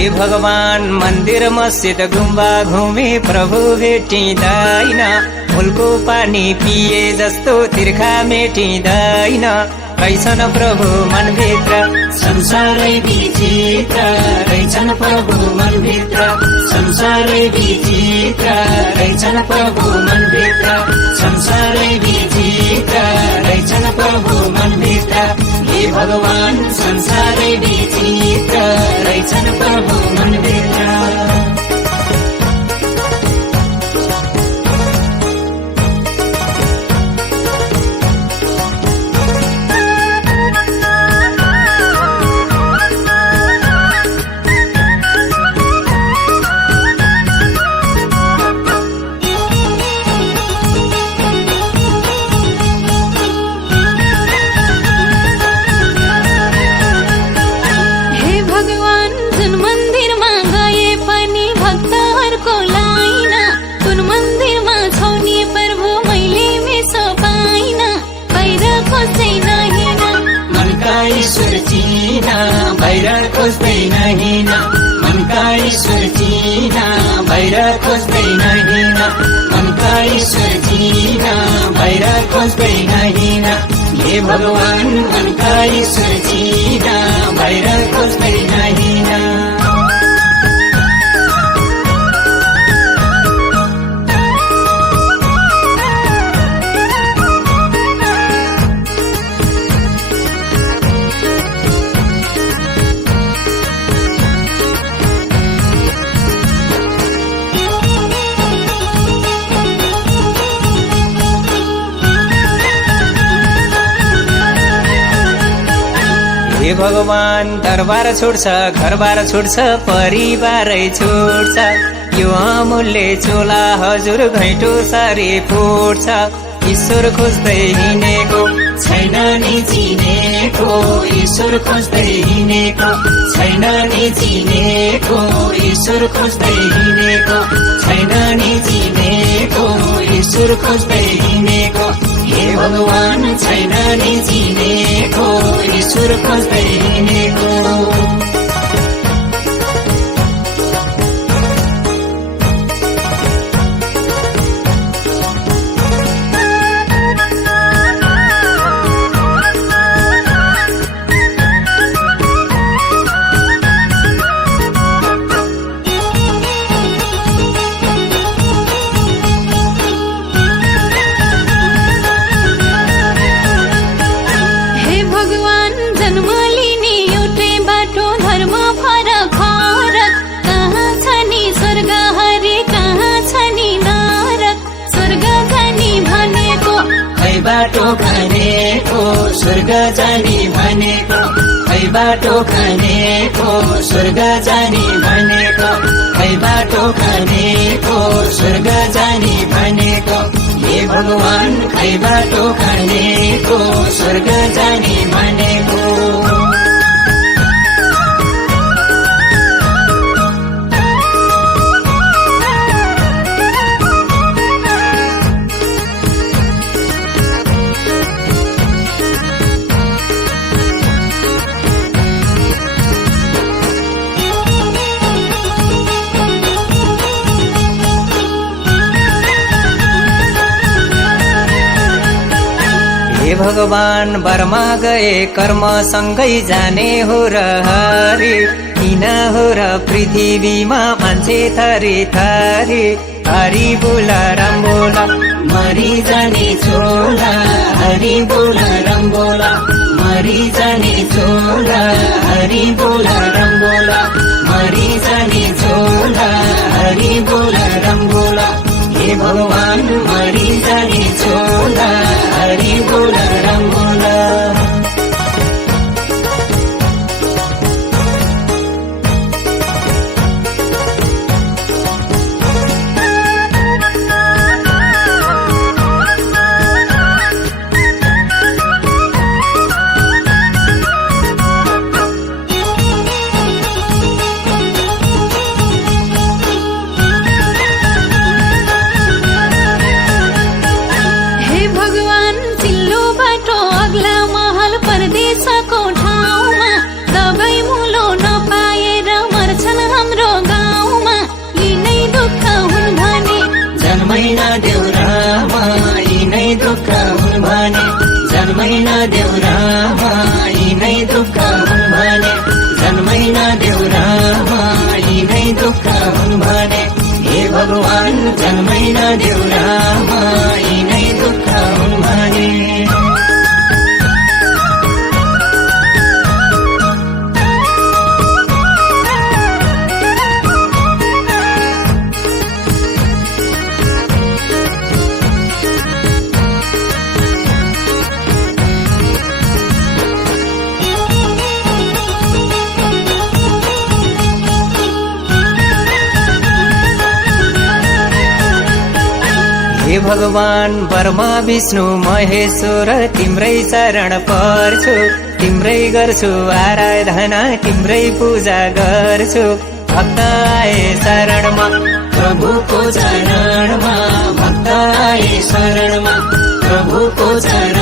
हे भगवान मन्दिर मस्जिद गुम्बा घुमे प्रभु भेटिँदैन, फुलको पानी पिए जस्तो तिर्खा मेटिँदैन। रहेछन् प्रभु मनभित्र संसारै विचित्र, रहेछन् प्रभु मनभित्र संसारै विचित्र, रहेछन् प्रभु मनभित्र संसारै विचित्र, रहेछन् प्रभु मनभित्र। हे भगवान संसारै विचित्र, रहेछन् प्रभु मनभित्र। ईश्वर चिना बाहिर खोज्दैन हिँड, मनका ईश्वर चिना बाहिर खोज्दैन हिँड, मनका ईश्वर चिना बाहिर खोज्दैन हिँड। हे भगवान मनका ईश्वर चिना बाहिर खोज्दैन हिँड। हे भगवान दरबार छोड्छ, घरबार छोड्छ, परिवारै छोड्छ, यो अमूल्य चोला हजुर घैँटो सारी फुट्छ। ईश्वर खोज्दै हिँडेको छैन नि चिनेको, ईश्वर खोज्दै हिँडेको छैन नि चिनेको, ईश्वर खोज्दै हिँडेको छैन नि चिनेको, ईश्वर खोज्दै हिँडेको। हे भगवान छैन नि चिनेको, ईश्वर खोज्दै हिँडेको। बाटो खनेको स्वर्ग जाने भनेको, खै बाटो खनेको स्वर्ग जाने भनेको, खै बाटो खनेको स्वर्ग जाने भनेको। हे भगवान खै बाटो खनेको स्वर्ग जाने भनेको। हे भगवान बर्मा गए कर्म सँगै जाने हो र हरि, किन हो र पृथ्वीमा मान्छे थरी थरी। हरि बोला राम बोला मरि जाने छोला, हरि बोला राम बोला मरि जाने छोला, हरि बोला राम बोला मरि जाने छोला, हरि बोला राम बोला। हे भगवान मरि जाने छोला, हरि बोला राम बोला। भगवान चिल्लो जन्मैन देऊ रामा यिनै दुःख हुन् भने जन्मैन देऊ रामा यिनै दुःख हुन् भने जन्मैन देऊ रामा यिनै दुःख हुन् भने हे भगवान जन्मैन देऊ रामा यिनै दुःख हुन् भने हे भगवान ब्रह्मा विष्णु महेश्वर तिम्रै शरण पर्छु तिम्रै गर्छु आराधना तिम्रै पूजा गर्छु भक्त आए शरणमा प्रभुको चरणमा भक्त आए शरणमा प्रभुको चरण